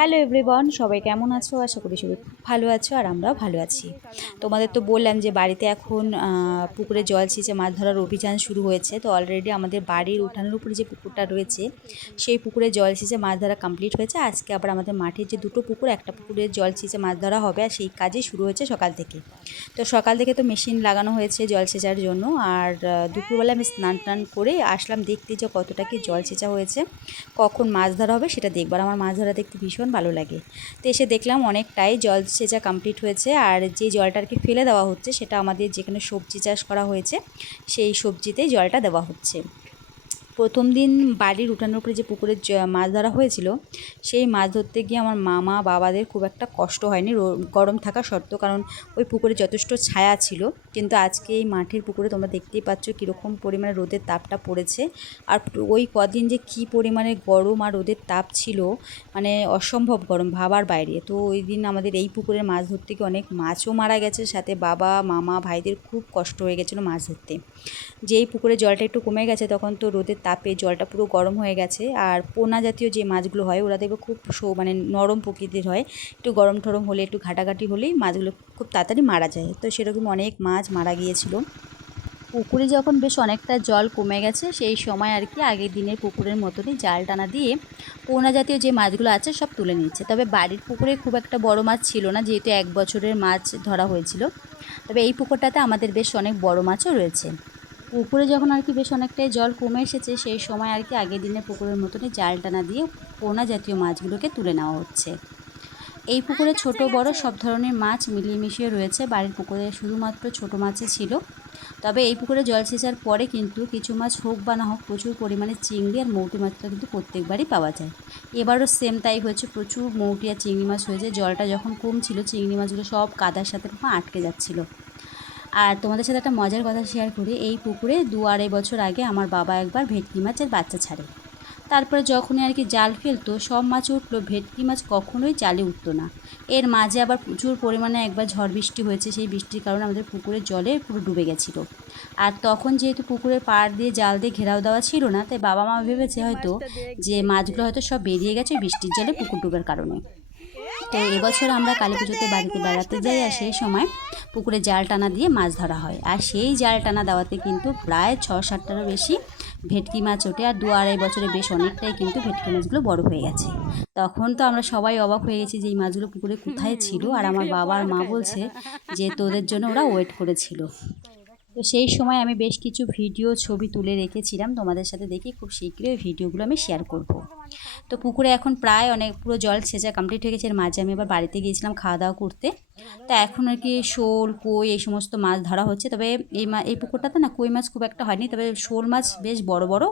Hello everyone, সবাই কেমন আছো? আশা করি সবাই খুব ভালো আছো আর আমরাও ভালো আছি। তোমাদের তো বললাম যে বাড়িতে এখন পুকুরে জল ছেঁচে মাছ ধরার অভিযান শুরু হয়েছে। তো অলরেডি আমাদের বাড়ির উঠানের উপরে যে পুকুরটা রয়েছে সেই পুকুরে জল ছেঁচে মাছ ধরা কমপ্লিট হয়েছে। আজকে আবার আমাদের মাঠের যে দুটো পুকুর, একটা পুকুরে জল ছেঁচে মাছ ধরা হবে আর সেই কাজই শুরু হয়েছে সকাল থেকে। তো সকাল থেকে তো মেশিন লাগানো হয়েছে জল ছেঁচার জন্য। আর দুপুরবেলা আমি স্নান টান করে আসলাম দেখতে যে কতটা কি জল ছেঁচা হয়েছে, কখন মাছ ধরা হবে সেটা দেখবার। আমার মাছ ধরা দেখতে ভীষণ ভালো লাগে। তো এসে দেখলাম অনেকটাই জল সেচা কমপ্লিট হয়েছে। আর যে জলটা আর কি ফেলে দেওয়া হচ্ছে সেটা আমাদের যেখানে সবজি চাষ করা হয়েছে সেই সবজিতেই জলটা দেওয়া হচ্ছে। প্রথম দিন বাড়ির উঠানের উপরে যে পুকুরে মাছ ধরা হয়েছিল সেই মাছ ধরতে গিয়ে আমার মামা বাবাদের খুব একটা কষ্ট হয়নি গরম থাকা সত্ত্বেও, কারণ ওই পুকুরে যথেষ্ট ছায়া ছিল। কিন্তু আজকে এই মাঠের পুকুরে তোমরা দেখতেই পাচ্ছ কীরকম পরিমাণে রোদের তাপটা পড়েছে। আর ওই কদিন যে কী পরিমাণে গরম আর রোদের তাপ ছিল, মানে অসম্ভব গরম, ভাবার বাইরে। তো ওই দিন আমাদের এই পুকুরের মাছ ধরতে গিয়ে অনেক মাছও মারা গেছে, সাথে বাবা মামা ভাইদের খুব কষ্ট হয়ে গেছিলো মাছ ধরতে। যেই পুকুরে জলটা একটু কমে গেছে তখন তো রোদের তাপে জলটা পুরো গরম হয়ে গেছে। আর পোনা জাতীয় যে মাছগুলো হয় ওরা দেখবে খুব মানে নরম প্রকৃতির হয়, একটু গরম টরম হলে একটু ঘাটাঘাটি হলেই মাছগুলো খুব তাড়াতাড়ি মারা যায়। তো সেরকম অনেক মাছ মারা গিয়েছিল। পুকুরে যখন বেশ অনেকটা জল কমে গেছে সেই সময় আর কি আগের দিনের পুকুরের মতনই জাল টানা দিয়ে পোনা জাতীয় যে মাছগুলো আছে সব তুলে নিচ্ছে। তবে বাড়ির পুকুরে খুব একটা বড় মাছ ছিল না, যেহেতু 1 বছরের মাছ ধরা হয়েছিল। তবে এই পুকুরটাতে আমাদের বেশ অনেক বড় মাছও রয়েছে। পুকুরে যখন আর কি বেশ অনেকটাই জল কমে এসেছে সেই সময় আর কি আগের দিনের পুকুরের মতনই জাল টানা দিয়ে পোনা জাতীয় মাছগুলোকে তুলে নেওয়া হচ্ছে। এই পুকুরে ছোট বড় সব ধরনের মাছ মিলিয়ে মিশিয়ে রয়েছে। বাড়ির পুকুরে শুধুমাত্র ছোট মাছই ছিল। তবে এই পুকুরে জল সেচার পরে কিন্তু কিছু মাছ হোক বা না হোক প্রচুর পরিমাণে চিংড়ি আর মৌটি মাছটা কিন্তু প্রত্যেকবারই পাওয়া যায়। এবারও সেম তাই হয়েছে, প্রচুর মৌটি আর চিংড়ি মাছ হয়েছে। জলটা যখন কম ছিল চিংড়ি মাছগুলো সব কাদার সাথে আটকে যাচ্ছিলো। আর তোমাদের সাথে একটা মজার কথা শেয়ার করি, এই পুকুরে 2-2.5 বছর আগে আমার বাবা একবার ভেটকি মাছের বাচ্চা ছাড়ে। তারপরে যখনই আর কি জাল ফেলতো সব মাছ উঠলো, ভেটকি মাছ কখনোই জালে উঠতো না। এর মাঝে আবার প্রচুর পরিমাণে একবার ঝড় বৃষ্টি হয়েছে, সেই বৃষ্টির কারণে আমাদের পুকুরের জলে পুরো ডুবে গেছিলো। আর তখন যেহেতু পুকুরের পাড় দিয়ে জাল দিয়ে ঘেরাও দেওয়া ছিল না, তাই বাবা মা ভেবেছে হয়তো যে মাছগুলো হয়তো সব বেরিয়ে গেছে বৃষ্টির জলে পুকুর ডুবের কারণে। তো এবছর আমরা কালী পুজোতে বাড়িতে বেড়াতে যাই আর সেই সময় পুকুরে জাল টানা দিয়ে মাছ ধরা হয়। আর সেই জাল টানা দেওয়াতে কিন্তু প্রায় 6-7টারও বেশি ভেটকি মাছ ওঠে। আর 2-2.5 বছরে বেশ অনেকটাই কিন্তু ভেটকি মাছগুলো বড় হয়ে গেছে। তখন তো আমরা সবাই অবাক হয়ে গেছি যে এই মাছগুলো পুকুরে কোথায় ছিল। আর আমার বাবা আর মা বলছে যে তোদের জন্য ওরা ওয়েট করেছিল। তো সেই সময় আমি বেশ কিছু ভিডিও ছবি তুলে রেখেছিলাম তোমাদের সাথে, দেখি খুব শীঘ্রই ওই ভিডিওগুলো আমি শেয়ার করব। তো পুকুরে এখন প্রায় অনেক পুরো জল সেচা কমপ্লিট হয়ে গেছে। এর মাঝে আমি আবার বাড়িতে গিয়েছিলাম খাওয়া দাওয়া করতে। তো এখন আর কি শোল কই এই সমস্ত মাছ ধরা হচ্ছে। তবে এই পুকুরটাতে না কই মাছ খুব একটা হয়নি, তবে শোল মাছ বেশ বড় বড়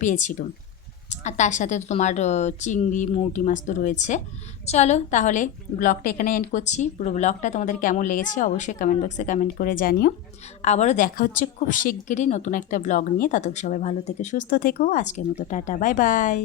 পেয়েছিল। আর তার সাথে তো তোমার চিংড়ি মৌটি মাছ তো রয়েছে। চলো তাহলে ব্লগটা এখানে এন্ড করছি। পুরো ব্লগটা তোমাদের কেমন লেগেছে অবশ্যই কমেন্ট বক্সে কমেন্ট করে জানিও। আবারও দেখা হচ্ছে খুব শিগগিরই নতুন একটা ব্লগ নিয়ে। ততক্ষণ সবাই ভালো থেকো, সুস্থ থেকো। আজকের মতো টাটা, বাই বাই।